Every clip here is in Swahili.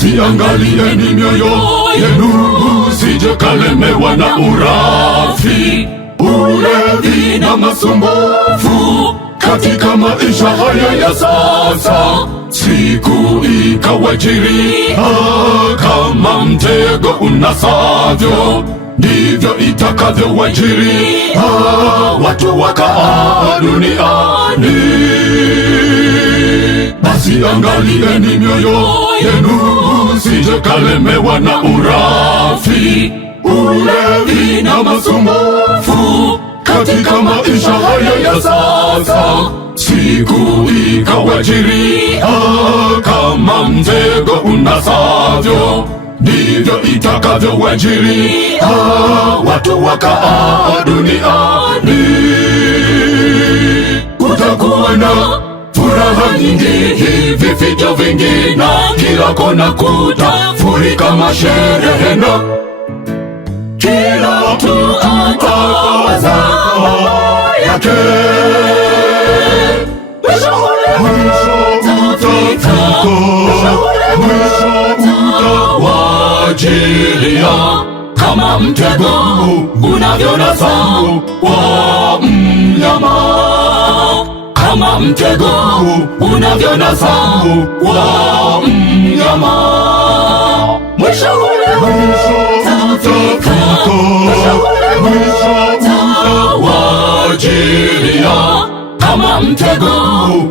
Basi angalieni mioyo yenu, sije kalemewa na urafi, ulevi na masumbufu katika maisha haya ya sasa. Siku ikawajiri kama mtego unasavyo, ndivyo itakavyo wajiri watu wakaa duniani. Basi angalieni mioyo yenu, sije kalemewa na urafi, ulevi na masumbufu katika maisha haya ya sasa. Siku ikawajiri kama mtego unasavyo, ndivyo itakavyo wajiri watu wakaa duniani. Kutakuwa na furaha nyingi, vifijo vingi, na kila kona kutafurika masherehe, na kila mtu atawaza yake. Utawajilia kama mtego unavyonasa wa mnyama, kama mtego unavyonasa wa mnyama. Mwisho ule utafika, utawajilia kama mtego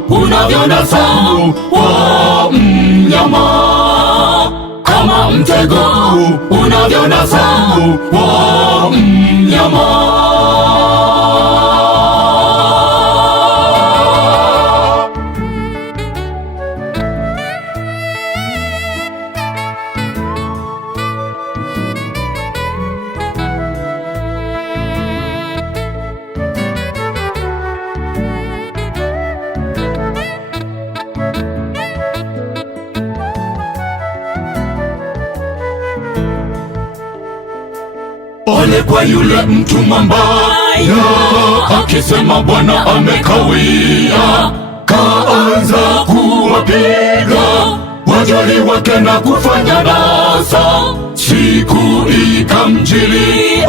unavyonasa wa mnyama, kama mtego unavyonasa wa mnyama. Ole kwa yule mtu mbaya, akisema Bwana amekawia, kaanza kuwapiga wajoli wake na kufanya nasa. Siku ikamjilia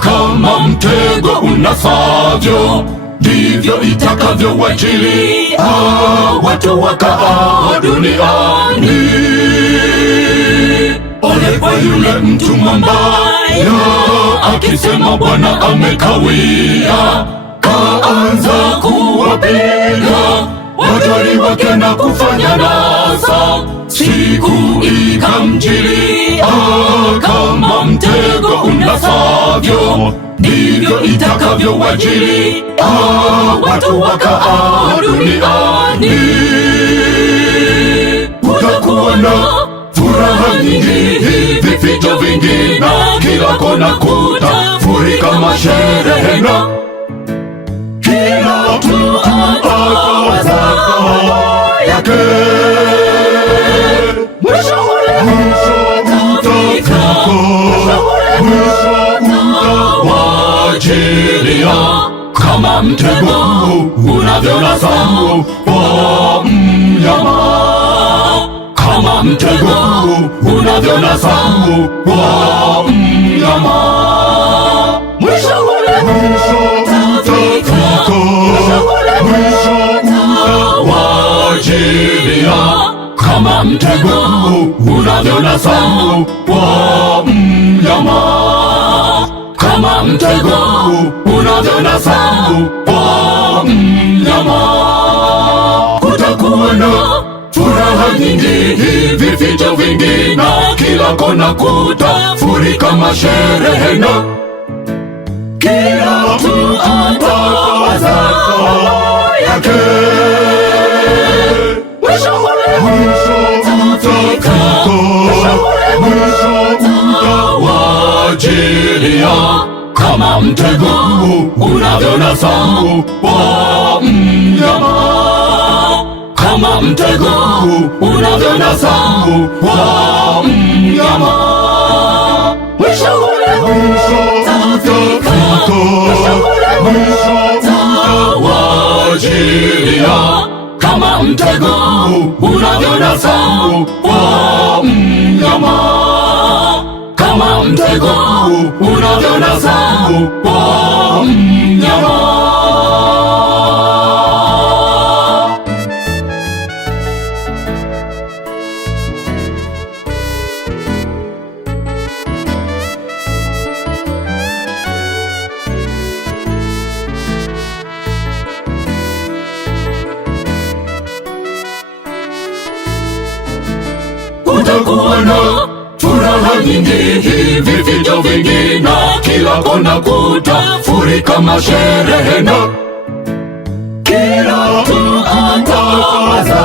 kama mtego unasavyo, ndivyo itakavyo wajili watu wakaa duniani. Ole kwa yule mtu mbaya, akisema Bwana amekawia, kaanza kuwapiga wajoli wake na kufanya nasa. Siku ikamjilia kama mtego unasavyo, ndivyo itakavyo wajili watu wakaa duniani. Kutakuwa na furaha nyingi, vifijo vingi, na kila kona kutafurika masherehe, na kila mtu atawaza yake. Mwisho utafika, utawajilia kama mtego unavyonasa wa mnyama, kama mtego unavyonasa wa mnyama. Mwisho utafika, utawajilia kama mtego unavyonasa wa mnyama, kama mtego unavyonasa wa mnyama. Kutakuwa na furaha nyingi, vifijo vingi, na kila kona kutafurika masherehe, na kila mtu atawaza yake. Mwisho utafika, utawajilia kama mtego unavyonasa wa mnyama, kama mtego unavyonasa wa mnyama. Mwisho utafika, utawajilia kama mtego unavyonasa wa mnyama. kama mtego unavyonasa kwa mnyama. Kutakuwa na furaha nyingi, hivi vifijo vingi, na kila kona kutafurika masherehe, na kila mtu ataanza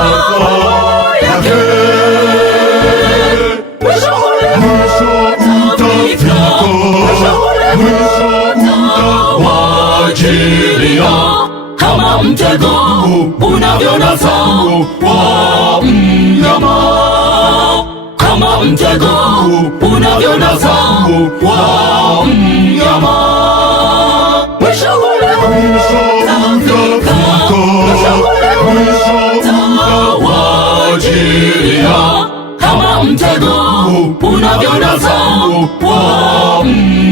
yake. Mwisho utafika, mwisho utawajilia kama mtego unavyonasa kwa mnyama, kama mtego unavyonasa kwa mnyama. Mwisho utafika, mwisho utawajilia kama mtego unavyonasa kwa mnyama.